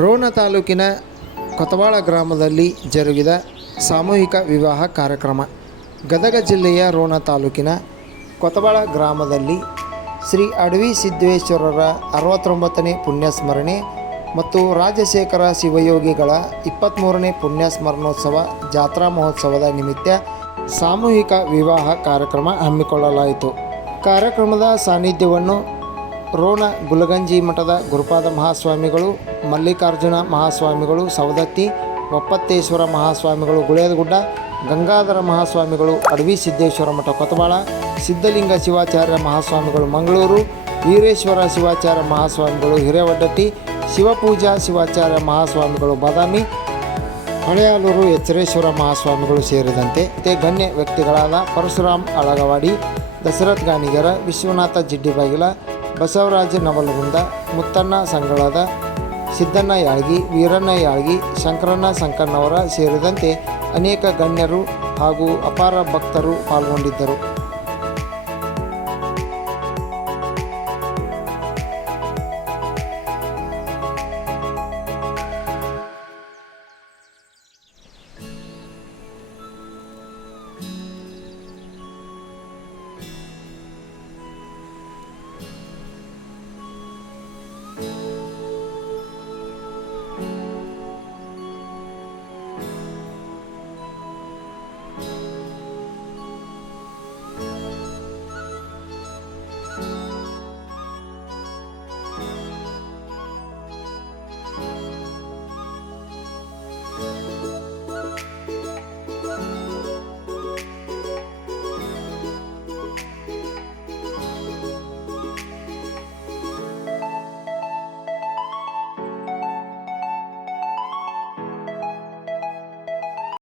ರೋಣ ತಾಲೂಕಿನ ಕೊತವಾಳ ಗ್ರಾಮದಲ್ಲಿ ಜರುಗಿದ ಸಾಮೂಹಿಕ ವಿವಾಹ ಕಾರ್ಯಕ್ರಮ. ಗದಗ ಜಿಲ್ಲೆಯ ರೋಣ ತಾಲೂಕಿನ ಕೊತವಾಳ ಗ್ರಾಮದಲ್ಲಿ ಶ್ರೀ ಅಡವಿ ಸಿದ್ದೇಶ್ವರರ 69ನೇ ಪುಣ್ಯಸ್ಮರಣೆ ಮತ್ತು ರಾಜಶೇಖರ ಶಿವಯೋಗಿಗಳ 23ನೇ ಪುಣ್ಯಸ್ಮರಣೋತ್ಸವ ಜಾತ್ರಾ ಮಹೋತ್ಸವದ ನಿಮಿತ್ತ ಸಾಮೂಹಿಕ ವಿವಾಹ ಕಾರ್ಯಕ್ರಮ ಹಮ್ಮಿಕೊಳ್ಳಲಾಯಿತು. ಕಾರ್ಯಕ್ರಮದ ಸಾನ್ನಿಧ್ಯವನ್ನು ರೋಣ ಗುಲಗಂಜಿ ಮಠದ ಗುರುಪಾದ ಮಹಾಸ್ವಾಮಿಗಳು, ಮಲ್ಲಿಕಾರ್ಜುನ ಮಹಾಸ್ವಾಮಿಗಳು ಸವದತ್ತಿ, ಒಪ್ಪತ್ತೇಶ್ವರ ಮಹಾಸ್ವಾಮಿಗಳು ಗುಳೇದಗುಡ್ಡ, ಗಂಗಾಧರ ಮಹಾಸ್ವಾಮಿಗಳು ಅಡವಿ ಸಿದ್ದೇಶ್ವರ ಮಠ ಕೊತವಾಳ, ಸಿದ್ಧಲಿಂಗ ಶಿವಾಚಾರ್ಯ ಮಹಾಸ್ವಾಮಿಗಳು ಮಂಗಳೂರು, ವೀರೇಶ್ವರ ಶಿವಾಚಾರ್ಯ ಮಹಾಸ್ವಾಮಿಗಳು ಹಿರೇವಡ್ಡಟ್ಟಿ, ಶಿವಪೂಜಾ ಶಿವಾಚಾರ್ಯ ಮಹಾಸ್ವಾಮಿಗಳು ಬಾದಾಮಿ, ಹಳೆಯಾಲೂರು ಎಚ್ಚರೇಶ್ವರ ಮಹಾಸ್ವಾಮಿಗಳು ಸೇರಿದಂತೆ ಗಣ್ಯ ವ್ಯಕ್ತಿಗಳಾದ ಪರಶುರಾಮ್ ಅಳಗವಾಡಿ, ದಶರಥ್ ಗಾಣಿಗರ, ವಿಶ್ವನಾಥ ಜಿಡ್ಡಿಬಾಗಿಲ, ಬಸವರಾಜ ನವಲಗುಂದ, ಮುತ್ತಣ್ಣ ಸಂಗಳದ, ಸಿದ್ದಣ್ಣ ಯಾಳ್ಗಿ, ವೀರಣ್ಣ ಯಾಳ್ಗಿ, ಶಂಕರಣ್ಣ ಸಂಕಣ್ಣವರ ಸೇರಿದಂತೆ ಅನೇಕ ಗಣ್ಯರು ಹಾಗೂ ಅಪಾರ ಭಕ್ತರು ಪಾಲ್ಗೊಂಡಿದ್ದರು.